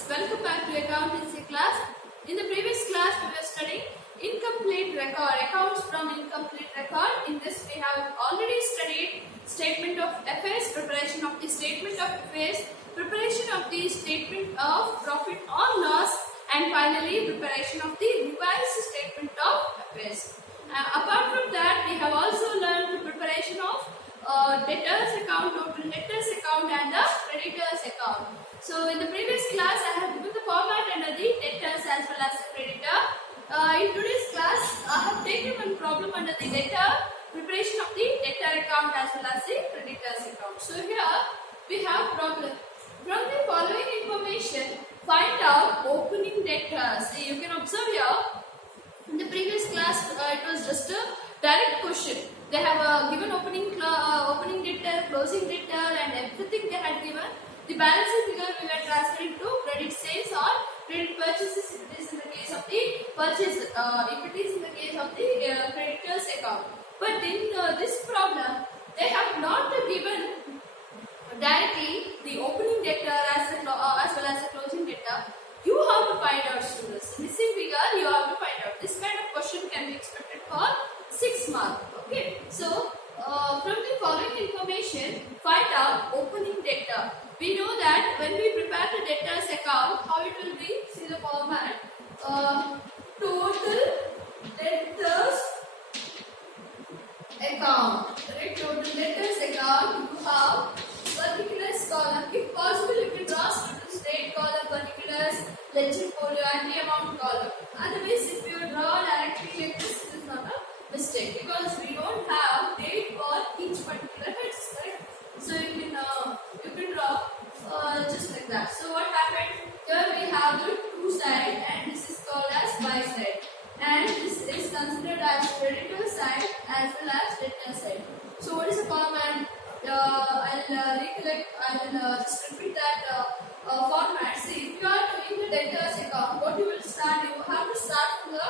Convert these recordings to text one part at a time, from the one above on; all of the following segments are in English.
students, welcome back to accountancy class. In the previous class we were studying incomplete record, accounts from incomplete record. In this we have already studied statement of affairs, preparation of the statement of affairs, preparation of the statement of profit or loss, and finally preparation of the revised statement of affairs. Apart from that, we have also learned the preparation of debtors account, total debtors account and the creditors account. So in the previous class I have given the format under the debtors as well as the creditor. In today's class I have taken one problem under the debtor, preparation of the debtor account as well as the creditors account. So here we have problem. From the following information, find out opening debtors. See, you can observe here. In the previous class, it was just a direct question. They have given opening debtor, closing debtor, and everything they had given. The balance figure we were transferring to credit sales or credit purchases if it is in the case of the purchase, if it is in the case of the creditors account. But in this problem, they have not given directly the opening debtor as well as the closing debtor. You have to find out, students. Missing figure you have to find out. This kind of question can be expected for 6 marks. Okay. So from the following information, find out opening debtor. We know that when we prepare the debtors account, how it will be? See the format. Total debtors account. Right? Total debtors account. You have particulars column. If possible, you can draw students date column, particulars, ledger folio, and the amount column. Otherwise, if you draw directly like this, it is not a mistake because we don't have date for each particular heads. Correct? So you can draw just like that. So what happened? Here we have the two side, and this is called as buy side, and this is considered as creditor side as well as debtor side. So what is the format? I'll just repeat that format. See, if you are doing the debtors account, what you will start? You have to start from the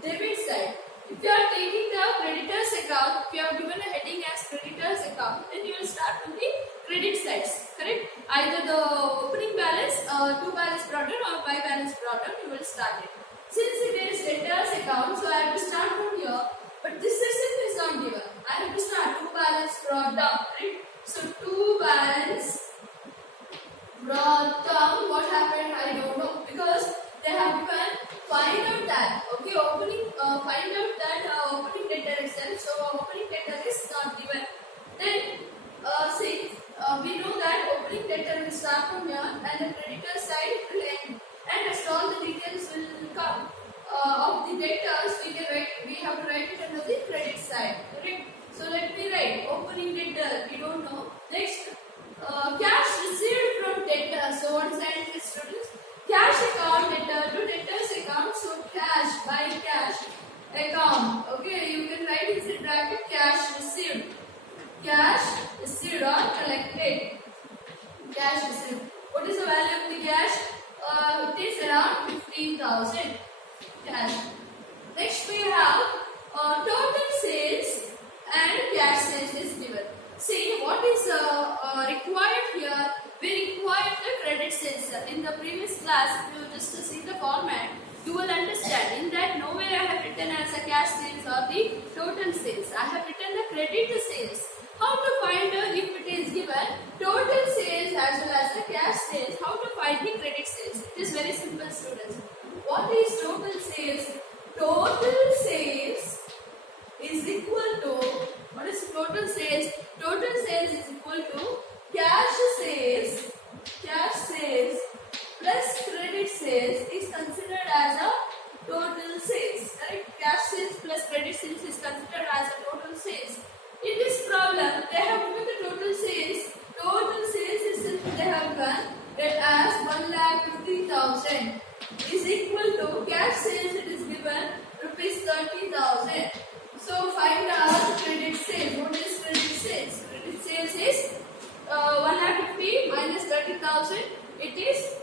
debit side. If you are taking the creditors account, if you have given a heading as creditors account, then you will start from the credit sides. Correct? Either the opening balance, two balance product or by balance product, you will start it. Since it is debtors account, so I have to start from here. But this itself is not given. I have to start two balance product, right? So two balance product. What happened? I don't know because they have given find out that find out that opening debtor itself. So opening debtor is not given. Then see we know that opening debtor will start from here and the creditor side will end, and rest all the details will come. Of the debtors, we have to write it under the credit side. Correct? So let me write opening debtor. We don't know. Next, cash received from debtor. So what is that in this, students? Cash account debtor to debtors account. So cash by cash account. Okay, you can write inside bracket cash received. Cash received or collected. Cash received. What is the value of the cash? It is around 15,000. Cash. Next we have total sales and cash sales is given. See what is required here. We require the credit sales. In the previous class, if you just see the format, you will understand. In that nowhere I have written as a cash sales or the total sales. I have written the credit sales. How to find if it is given total sales as well as the cash sales? How to find the credit sales? It is very simple, students. What is total sales? Total sales is equal to, what is total sales? Total sales is equal to cash sales plus credit sales is considered as a total sales. Right? Cash sales plus credit sales is considered as a total sales. In this problem, they have given the total sales. Total sales is they have given it as 1,50,000. Is equal to cash sales. It is given rupees 30,000. So find out credit sales. What is credit sales? Credit sales is 150 minus 30,000. It is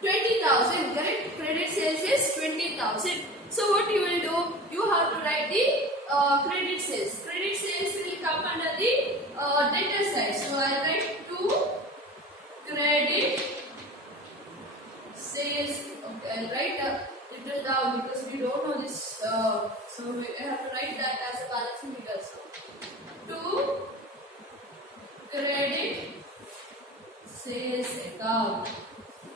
20,000. Correct? Credit sales is 20,000. So what you will do? You have to write the credit sales. Credit sales will come under the debtor side. So I write to credit without, because we don't know this, so we have to write that as a balancing figure. So to credit sales account.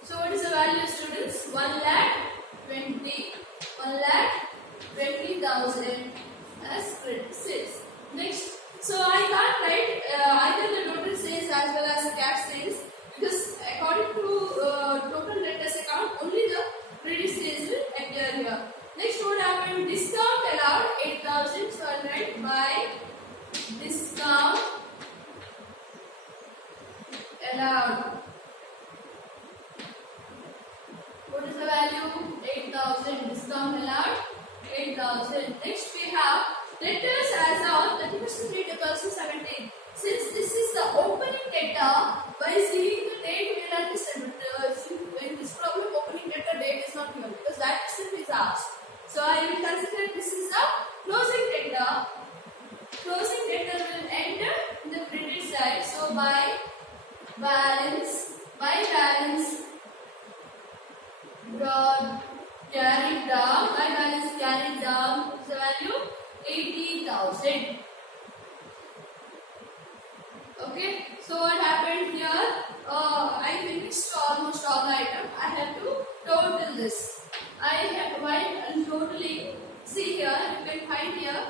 So what is the value, students? 1,20,000 as credit sales. Next, so I can't write either the total sales as well as the cash sales, because according to total debtors account, only the credit sales will appear here. Next, what happened? Discount allowed 8,000. So I'll write by discount allowed. What is the value? 8,000. Discount allowed 8,000. Next, we have debtors as on 31st May 2017. Since this is the opening data, by seeing the date we will understand. In this problem, opening data date is not given because that itself is asked. So I will consider this is the closing data. Closing data will enter in the credit side. So by balance carried down, by balance carried down, is the value 80,000. Okay, so what happened here? I finished almost all the item. I have to total this. I have while totaling. See here, you can find here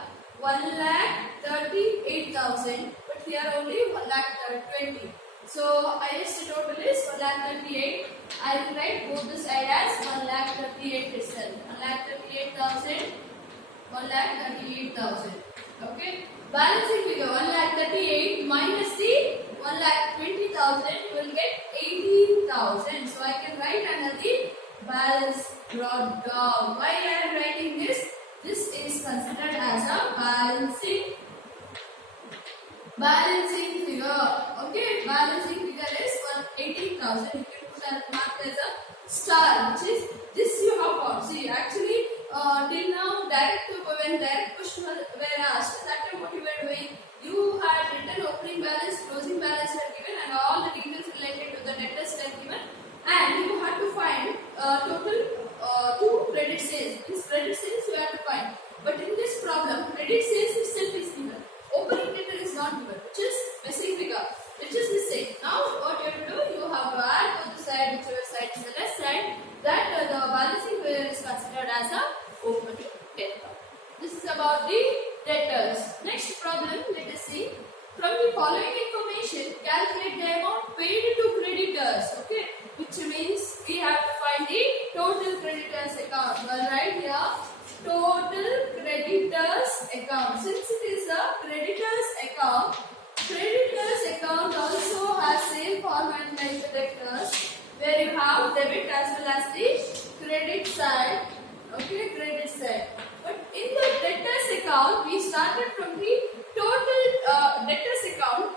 1,38,000, but here only 1,20,000. So highest total is 1,38,000. I will write both the side as 1,38,000 itself. 1,38,000. 1,38,000. Okay. Balancing figure 1,38,000 minus the 1,20,000, you will get 18,000. So I can write under the balance brought down. Why I am writing this? This is considered as a balancing figure. Okay, balancing figure is 18,000. You can put as marked as a star, which is this you have found. See, actually, till now, when direct question were asked, that time what you were doing, you had written opening balance, closing balance are given, and all the details related to the debtors are given, and you had to find total two credit sales. This credit sales you have to find. But in this problem, credit sales itself is given. Opening debtor is not given, which is missing figure, which is missing. Now what you have to do, you have to add both the side, whichever side is the left side, that the balancing figure is considered as a opening debtor. This is about the debtors. Next problem, let us see. From the following information, calculate the amount paid to creditors. Okay, which means we have to find the total creditors account. Well, right here, total creditors account. Since it is a creditors account also has same format like the debtors, where you have debit as well as the credit side. Okay, credit side. But in the debtors account, we started from the total debtors account.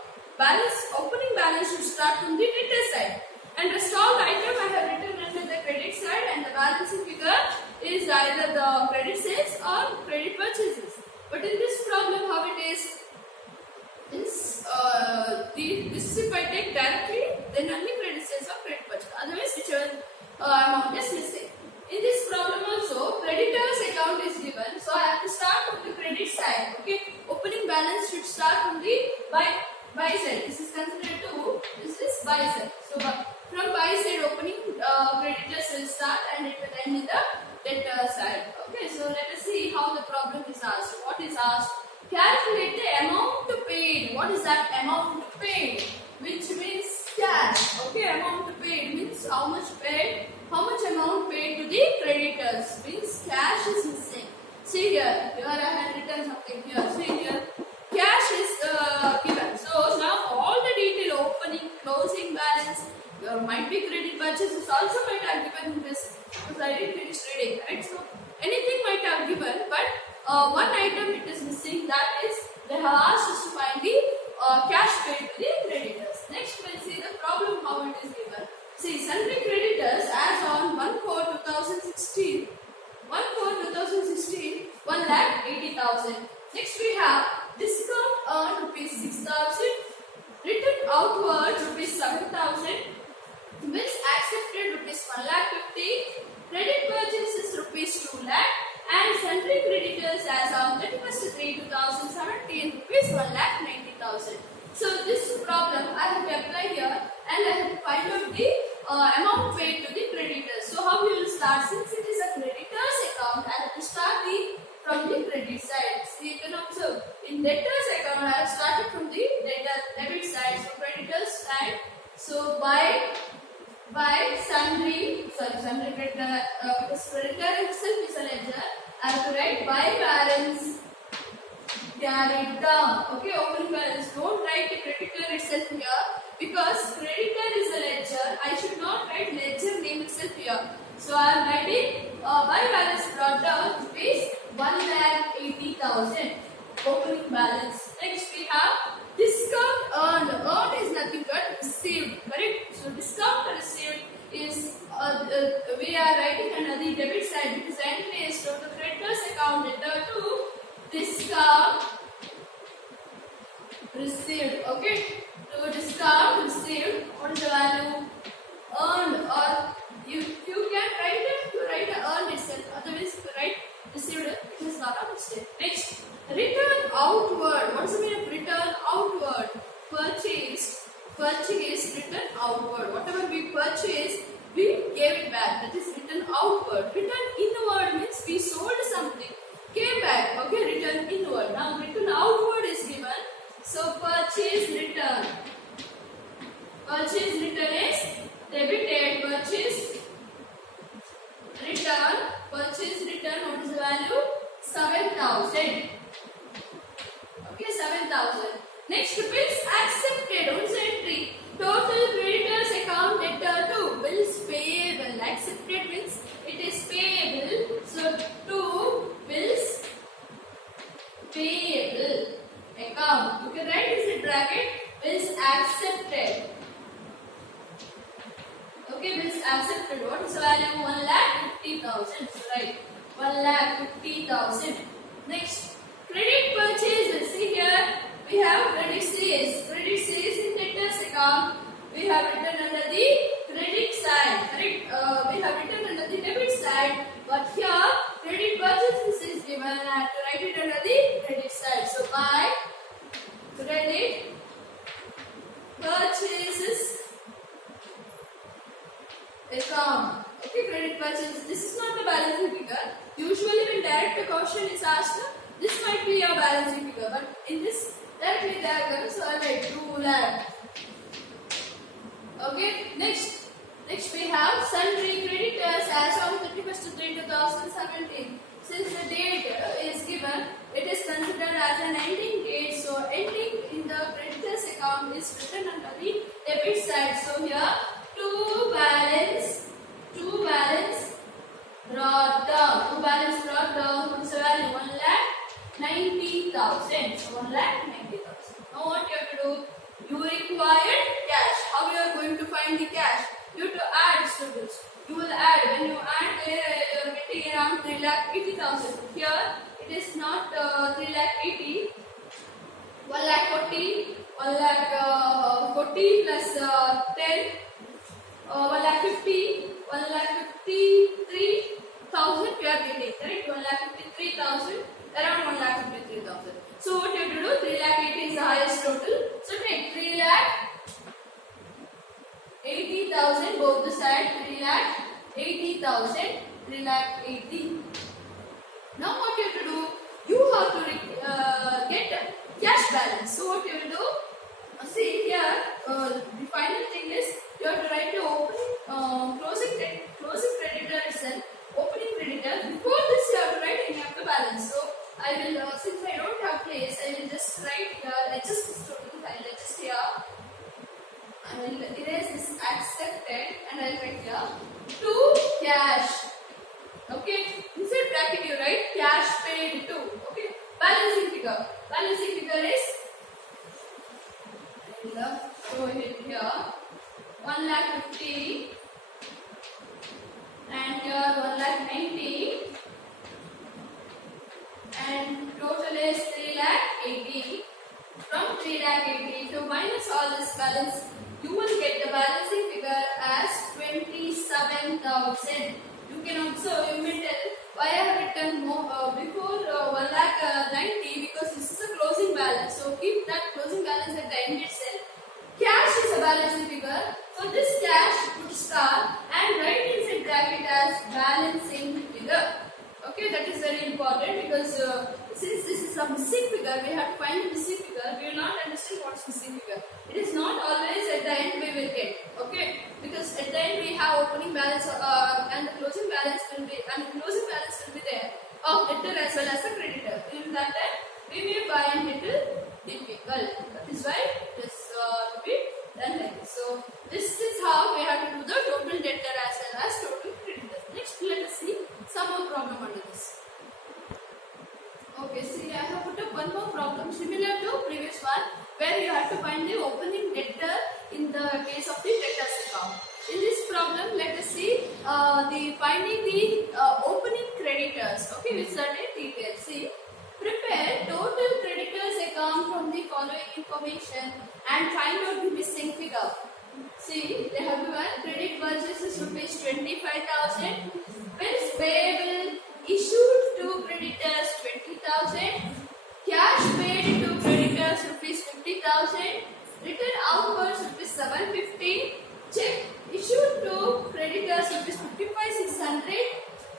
Opening balance should start from the debtor side. And rest all the item I have written under the credit side, and the balancing figure is either the credit sales or credit purchases. But in this problem, how it is this if I take directly, then only credit sales or credit purchase. Otherwise, whichever amount is missing. In this problem also, creditors account is given, so I have to start from the credit side. Okay, opening balance should start from the buy side. This is considered to, this is buy side. So from buy side, opening creditors will start and it will end in the debtor side. Okay, so let us see how the problem is asked. What is asked? Calculate the amount paid. What is that amount paid? Which means cash. Okay, amount paid means how much paid. How much amount paid to the creditors means cash is missing. See here I have written something here. See here, cash is given. So now all the detail, opening, closing balance, there might be credit purchases also might have given in this, because I didn't finish reading, right? So anything might have given, but one item it is missing, that is they have asked us to find the cash paid to the creditors. Next we'll see the problem how it is given. See, sundry creditors as on 1/4/2016, 1,80,000. Next we have discount on ₹6,000, written outwards ₹7,000, bills accepted 1 lakh 50. Credit purchase is rupees 2 lakh. And sundry creditors as on 31st 3 2017 rupees 1 lakh 90,000. So this problem I have to apply here and I have to find out the amount paid to the creditors. So how we will start? Since it is a creditors account, I have to start from the credit side. So you can observe in debtors account I have started from the debit side. So creditors side. So by sundry creditor, because creditor itself is a ledger, I have to write by balance carried down. Okay, opening balance. Don't write the creditor itself here because creditor is a ledger. I should not write ledger name itself here. So I am writing by balance brought down rupees 1,80,000. Opening balance. Next we have discount earned. Earned is nothing but received. Correct? So discount received is we are writing under the debit side because entry is total creditors account debtor to discount received. Okay, so discount received. What is the value? Earned, or you can write it, you write the earned itself. Otherwise, if you write received, it is not a mistake. Next, return outward. What is the meaning of return outward? Purchased return outward. Whatever we purchased, we gave it back. That is return outward. Return inward means we sold something, came back. Okay, return inward. Now return outward is given. So purchase return. Purchase return is debited. Purchase return. What is the value? 7,000. Okay, 7,000. Next rupees accepted. What is the entry? Total creditors account debtor to bills payable. Accepted means it is payable. So to bills payable account. You can write this in bracket. Bills accepted. Okay, bills accepted. What is the value? 1,50,000. So right, 1,50,000. Next, credit purchases. See here, we have credit sales. Credit sales in debtors account. We have written under the credit side. Correct? We have written under the debit side. But here, credit purchases is given. I have to write it under the credit side. So by credit purchases account. Okay, credit purchases. This is not the balancing figure. Usually when direct question is asked, this might be your balancing figure. But in this directly diagram, so I write 2 lakh. Okay, next we have sundry creditors as on 31st 3 2017. Since the date is given, it is considered as an ending date. So ending in the creditors account is written under the debit side. So here to balance brought down. What is the value? 1,90,000. So 1,90,000. Now what you have to do? You required cash. How you are going to find the cash? You have to add students. You will add. When you add, you are getting around 3,80,000. Here it is not 3,80,000. 1,40,000. 1,40,000 plus 10. 1,50,000. 1,53,000 we are getting. Correct? 1,53,000. Around 1,53,000. So what you have to do? 3,80,000 is the highest total. So take 3,80,000 both the side. 3,80,000. 3,80,000. Now what you have to do? You have to get cash balance. So what you have to do? See here, the final thing is you have to write the opening, closing creditor itself. Opening creditor. Before this you have to write any of the balance. So I will, since I don't have place, I will just write here, adjust this total, I will adjust here. I will erase this accepted and I will write here to cash. Okay, inside bracket you write cash paid to. Okay, balancing figure. Balancing figure is, I will show it here, 1,50,000 and here 1,90,000. And total is 3,80,000. From 3,80,000 to minus all this balance, you will get the balancing figure as 27,000. 50,000. You can observe, you may tell why I have written more, before 1,90,000 because this is a closing balance. So keep that closing balance at the end itself. Cash is a balancing figure. So this cash put star and write inside bracket as balancing figure. Okay, that is very important because since this is a missing figure, we have to find the missing figure. We will not understand what is missing figure. It is not always at the end we will get. Okay, because at the end we have opening balance and the closing balance will be there of debtor as well as the creditor. In that time we may find it difficult. That is why this will be done like this. So this is how we have to do the total debtor as well as total creditor. Next, let us see some more problem under this. Okay, see, I have put up one more problem similar to previous one where you have to find the opening debtor in the case of the debtors account. In this problem, let us see finding the opening creditors. Okay, with certain details. See, prepare total creditors account from the following information and find out the missing figure. See, they have given credit purchases rupees 25,000, bills payable issued to creditors 20,000, cash paid to creditors rupees 50,000, return outwards rupees 750, check issued to creditors rupees 55,600.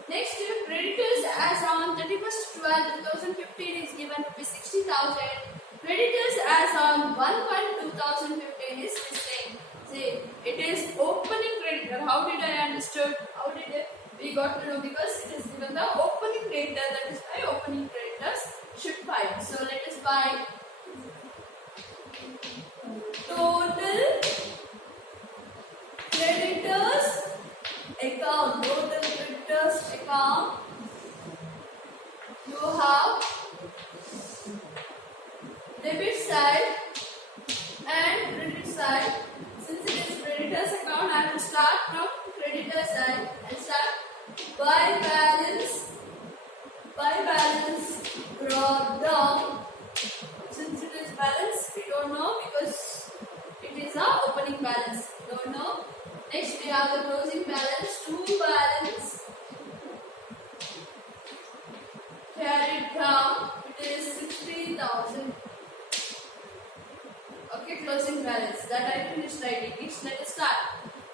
Next, creditors as on 31st/12/2015 is given rupees 60,000. Creditors as on 1/1/2015 is missing. See, it is opening creditor. How did I understood? How did we got to know? Because it is given the opening creditor. That is why opening creditors should find. So let us find total creditors account. Total creditors account. You have debit side and credit side. Since it is creditors account, I will start from creditor side and start by balance brought down. Since it is balance, we don't know because it is a opening balance. Don't know. Next we have the closing balance. To balance carried down. It is 60,000. Okay, closing balance. That I finished writing. Next, let us start.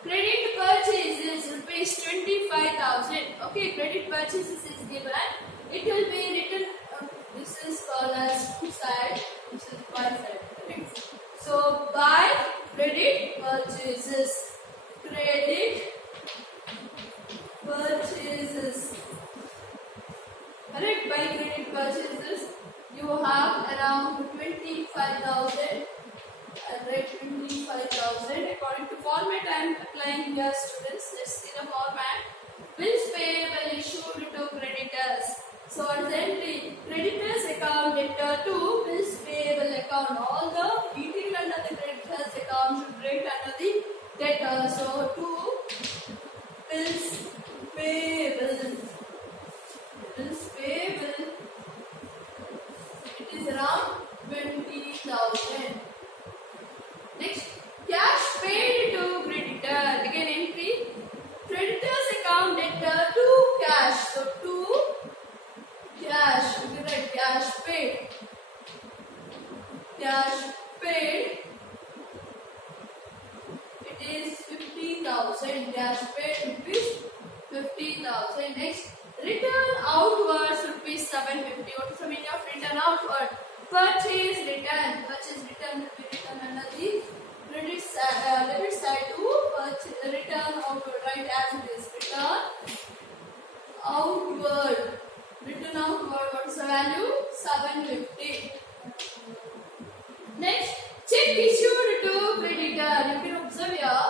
Credit purchases rupees 25,000. Okay, credit purchases is given. It will be written. This is called as two side. This is one side. Okay. So by credit purchases. Credit purchases. Correct. By credit purchases, you have around 25,000. Write 25,000 according to format I am applying here, students. Let's see the format. Bills payable issued to creditors. So entry creditors account debtor to bills payable account. All the detail under the creditors account should write under the debtor. So to bills payable. Bills payable. It is around 20,000. Next, cash paid to creditor. Again entry, creditors account debtor to cash. So to cash, you can write cash paid. Cash paid. It is 50,000. Cash paid rupees 50,000. Next, return outwards rupees 750. What is the meaning of return outward? Purchase return. Purchase return will be written under the credit side, debit side to purchase return outward. Right as it is. Return outward. Return outward. What is the value? 750. Next, check issued to creditor. You can observe here.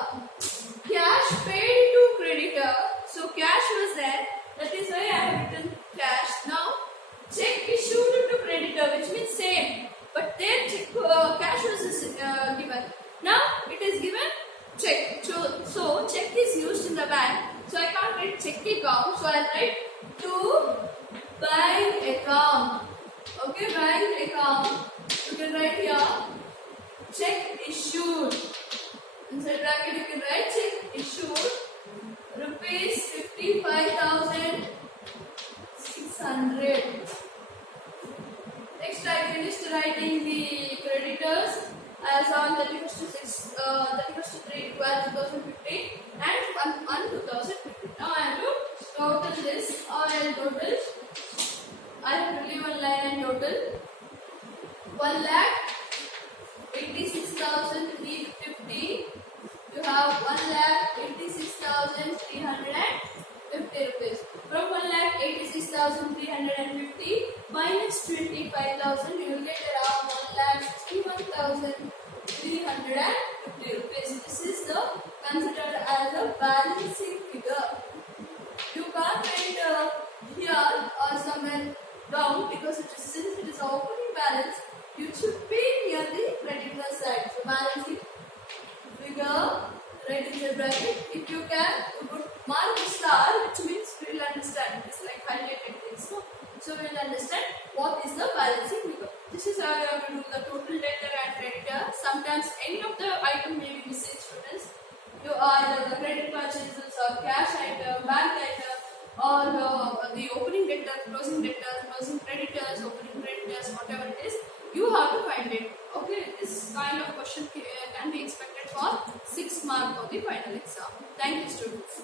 Cash paid to creditor. So cash was there. That is why I have written cash. Now check issued to creditor, which means same, but there cash was given. Now it is given check. So check is used in the bank. So I can't write check account. So I write to bank account. Okay, bank account. You can write here check issued. Inside bracket you can write check issued rupees 25,600. Next, I finished writing the creditors as on 31st to 3 12 2015 and 1 2015. Now I have to total this. I have to leave one line and total 1,86,350. You have 1,86,350 rupees. From 1,86,350 minus 25,000, you will get around 1,61,350 rupees. This is the considered as a balancing figure. You can't write here or somewhere down because since it is a opening balance, you should be near the creditor side. So balancing figure, write in the bracket. If you can, you put mark star, which means we will understand. It's like highlighted things. So we will understand what is the balancing figure. This is how you have to do the total debtor and creditor. Sometimes any of the item may be missing, students. You either the credit purchases or cash item, bank item, or the opening debtor, closing creditors, opening creditors, whatever it is, you have to find it. Okay, this kind of question can be expected for 6 marks for the final exam. Thank you, students.